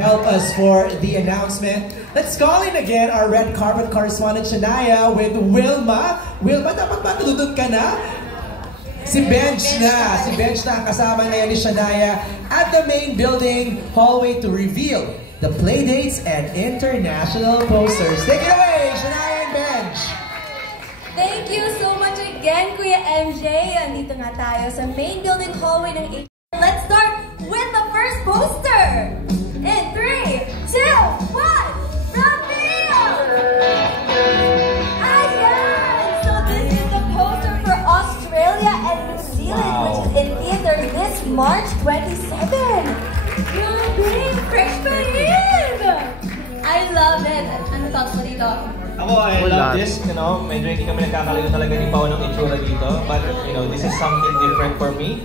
Help us for the announcement. Let's call in again our red carpet correspondent Shania with Wilma. Wilma, dapat ba tuludod ka na? Si Bench na. Si Bench na ang kasama ngayon ni Shania at the main building hallway to reveal the playdates and international posters. Take it away, Shania and Bench. Thank you so much again, Kuya MJ. Andito nga tayo sa main building hallway ng HR. Let's start with the first poster. In 3, 2, 1, reveal! Ayan! So this is the poster for Australia and New Zealand, which is in theaters this March 27. Grabe! Fresh pa rin! I love it! Ano thoughts mo dito? Ako, I love this, you know, medyo hindi kami nagkakalayo talaga ni Pao ng itsura dito. But, you know, this is something different for me.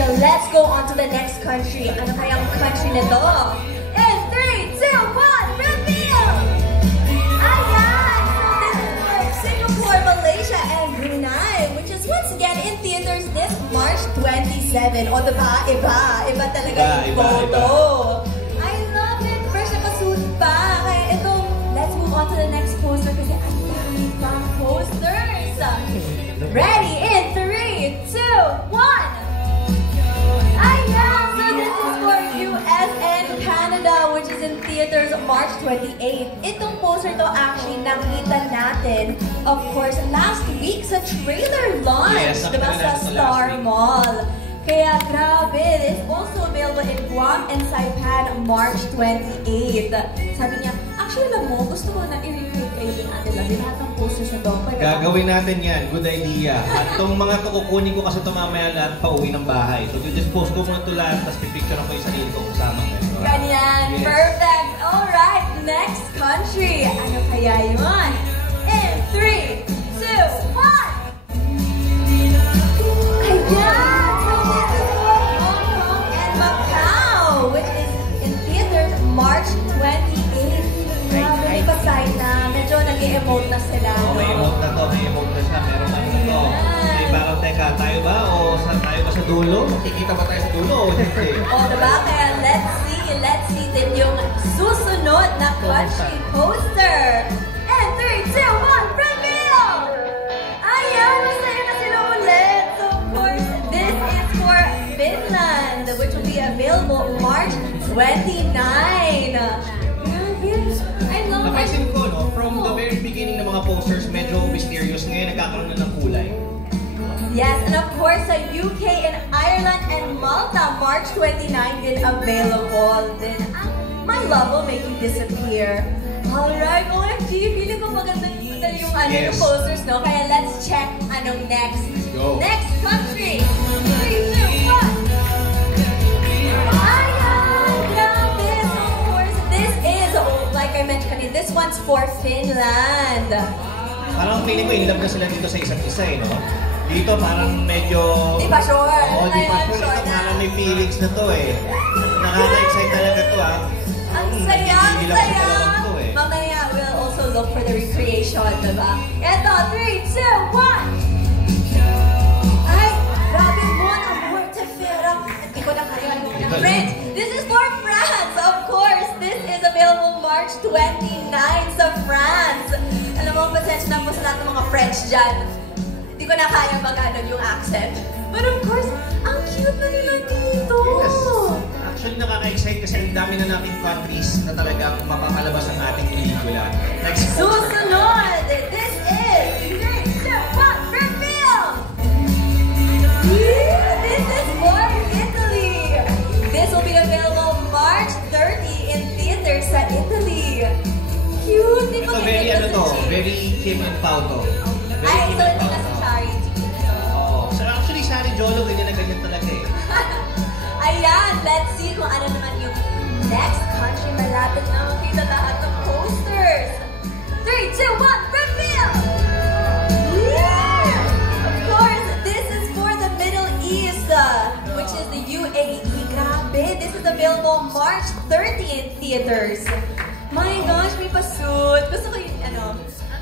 And let's go on to the next country. Ano kayang country na to? In 3, 2, 1, reveal! Ayan! So this is for Singapore, Malaysia, and Brunei, which is once again in theaters this March 27. O diba? Iba talaga yung photo. I love it! Fresh na pasuit pa. Kaya ito, let's move on to the next poster kasi ang dami pang posters. Ready? In 3, 2, 1! Ayan! So this is for US and Canada, which is in theaters March 28. Itong poster to actually nakita natin, of course, last week sa trailer launch, diba, sa Star Mall. Kaya grabe, it's also available in Guam and Saipan March 28. Sabi niya, actually alam mo, gusto ko na i-recreate kayo din natin lang. Lahat ng posters na to. Gagawin natin yan. Good idea. At itong mga kukunin ko kasi ito mamaya lahat pa uwi ng bahay. So just post ko muna ito lahat, tapos pipicture ako yung sarili ko kasama ko. Ganyan. Yes. Perfect. Alright, next country. Ano kaya yun? In 3, 2, 1! Ayan! March 28. Grabe, may pasay na. Medyo nag-i-emote na sila. Oh, may emote na to. May emote na siya. Meron ano na to. May parang, teka, tayo ba? O tayo ba sa dulo? Kikita ba tayo sa dulo? O hindi? O, diba? Kaya let's see din yung susunod na country poster. And 3, 2, 1, reveal! Ayan, masaya na sila ulit. So, of course, this is for Finland, which will be available March 29. I love it. Napansin ko, no? From the very beginning ng mga posters, medyo mysterious. Ngayon, nagkakaroon na ng kulay. Yes, and of course, sa UK and Ireland and Malta, March 29 din available. Then, my love will make you disappear. Alright, OMG, feeling ko maganda yung yung posters, no? Kaya let's check anong next. Let's go. Next country. 3, 2, 1. Like I mentioned kanina, this one's for Finland. Parang feeling ko in love na sila dito sa isa't isa, eh, no? Dito parang medyo... Di pa sure. Oo, di pa sure. Ito parang may feelings na to, eh. Nakaka-excite talaga to, ah. Ang saya, ang saya. Mamaya, we'll also look for the recreation, diba? Ito, 3, 2, 1! Ay, grabe mo, amor, tefera. Hindi ko na kaya, French. This is for France, of course. This is available March 29 sa France. Alam mo, pasensya na po sa lahat ng mga French dyan. Hindi ko na kaya magano yung accent. But of course, ang cute na nila dito. Yes. Actually, nakaka-excite kasi ang dami na nating countries na talagang mapapalabas ang ating pelikula. Next susunod! This is 3, 2, 1, reveal! This is for Italy. This will be available March 30 in theaters sa Italy. Cute! Di ba very ano to? Very Kim and Pao to. Ay, so hindi na si Shari. Oo. So actually, Shari Jolo, ganyan na ganyan talaga eh. Ayan, let's see kung ano naman yung next country. Malapit na makita lahat ng posters. 3, 2, 1, reveal! Yeah! Of course, this is for the Middle East, which is the UAE. Grabe, this is available March 30 in theaters. My gosh, may pasuit. Gusto ko yung,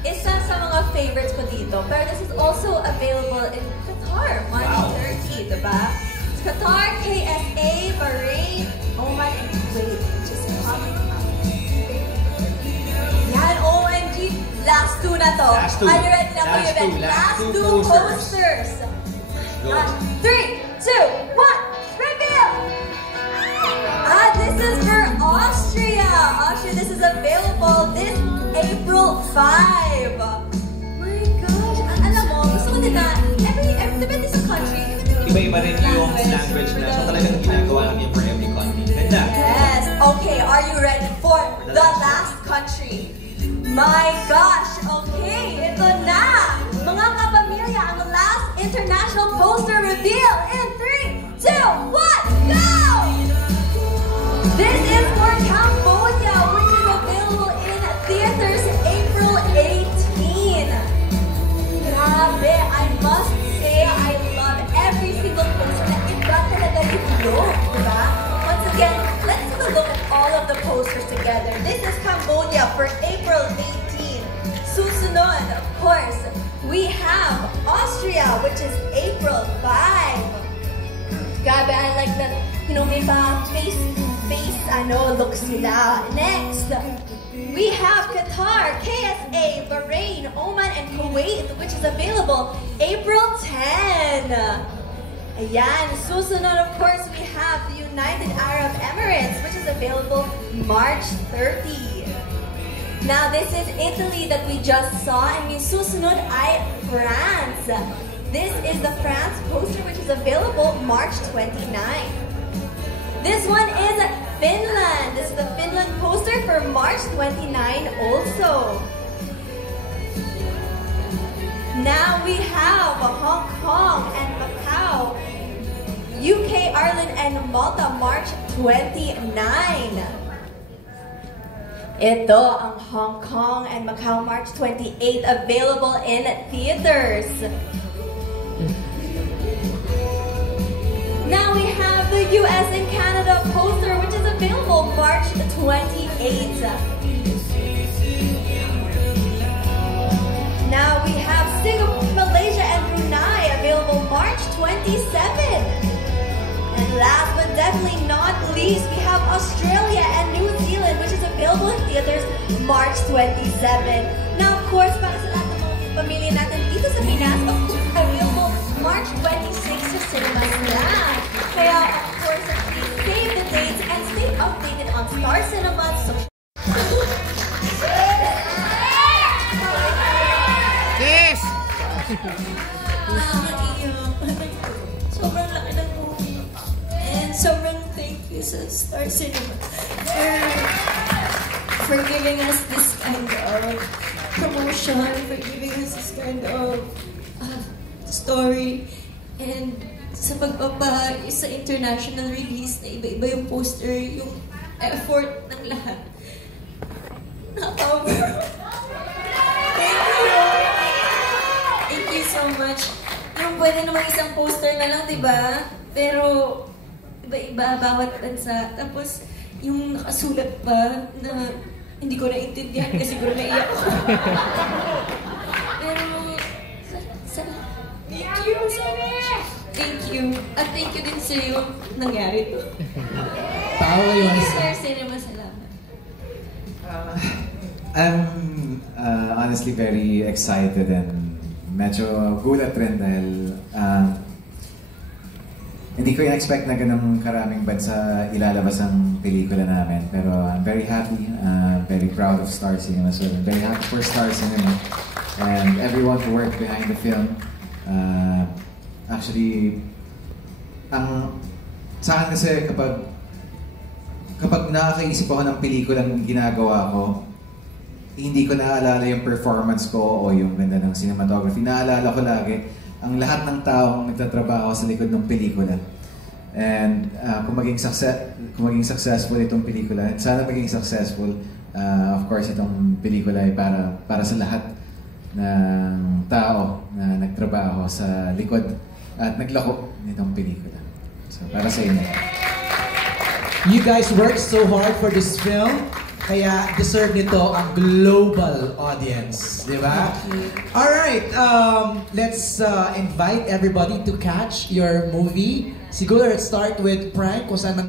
isa sa mga favorites ko dito. Pero this is also available in Qatar, March 30, diba? Qatar, KSA, Bahrain. Oh my, wait, just Last two. Are you ready now for your event? Last two posters. 3, 2, 1, reveal! This is for Austria. Austria, this is available this April 5. My gosh, alam mo, gusto ko din na, depende sa country, iba-iba rin yung language na. So talagang ginagawa lang yun for every country. Ganda. Yes. Okay, are you ready for the last country? My gosh. Okay, ito na. Mga kapamilya, ang last international poster reveal in 3, 2, 1, go! This is for Cambodia, which is available in theaters April 18. Grabe, I must say, I love every single poster na iba talaga yung look, diba? Once again, let's have a look at all of the posters together. This is Cambodia for April 18. Susunod, of course, we have Austria, which is April 5. Grabe, I like that, you know, may ba face, looks nila. Next, we have Qatar, KSA, Bahrain, Oman, and Kuwait, which is available April 10. Ayan. Susunod, of course, we have the United Arab Emirates, which is available March 30. Now, this is Italy that we just saw. I mean, susunod ay France. This is the France poster, which is available March 29. This one is Finland. This is the Finland poster for March 29 also. Now we have Hong Kong and Macau, UK, Ireland, and Malta, March 29. Ito ang Hong Kong and Macau, March 28, available in theaters. Now we have the US and Canada poster, which is available March 28. Now we have Singapore, Malaysia, and Brunei available March 27. And last but definitely not least, we have Australia and New Zealand, which is available in theaters March 27. Now, of course, para sa lahat ng mga pamilya natin dito sa Pinas, available March 26 sa cinemas nila. Kaya, of course, please save the dates and stay updated on Star Cinema's social Yes! Sobrang laki ng movie. And sobrang thank you sa Star Cinema for giving us this kind of promotion, for giving us this kind of story, and sa sa international release na iba-iba yung poster, yung effort ng lahat. Thank you so much. Yung pwede naman isang poster na lang, di ba? Pero iba-iba, bawat bansa. Tapos, yung nakasulat pa na hindi ko naintindihan kasi siguro naiyak ko. Pero, thank you so much. Thank you. At thank you din sa iyo nangyari to. Tawa yun. Thank you, Star Cinema. Salamat. I'm honestly very excited and medyo gulat rin dahil hindi ko in-expect na ganun karaming bansa ilalabas ang pelikula namin. Pero I'm very happy, very proud of Star Cinema. So I'm very happy for Star Cinema and everyone who worked behind the film. Actually, sa akin kasi kapag nakakaisip ako ng pelikulang ginagawa ko, hindi ko naaalala yung performance ko o yung ganda ng cinematography. Naaalala ko lagi ang lahat ng taong nagtatrabaho sa likod ng pelikula. And kung maging successful itong pelikula, at sana maging successful, of course itong pelikula ay para sa lahat ng tao na nagtrabaho sa likod at naglako nitong pelikula. So para sa inyo. You guys worked so hard for this film. Kaya deserve nito ang global audience, di ba? Alright, let's invite everybody to catch your movie. Siguro let's start with Frank, kung saan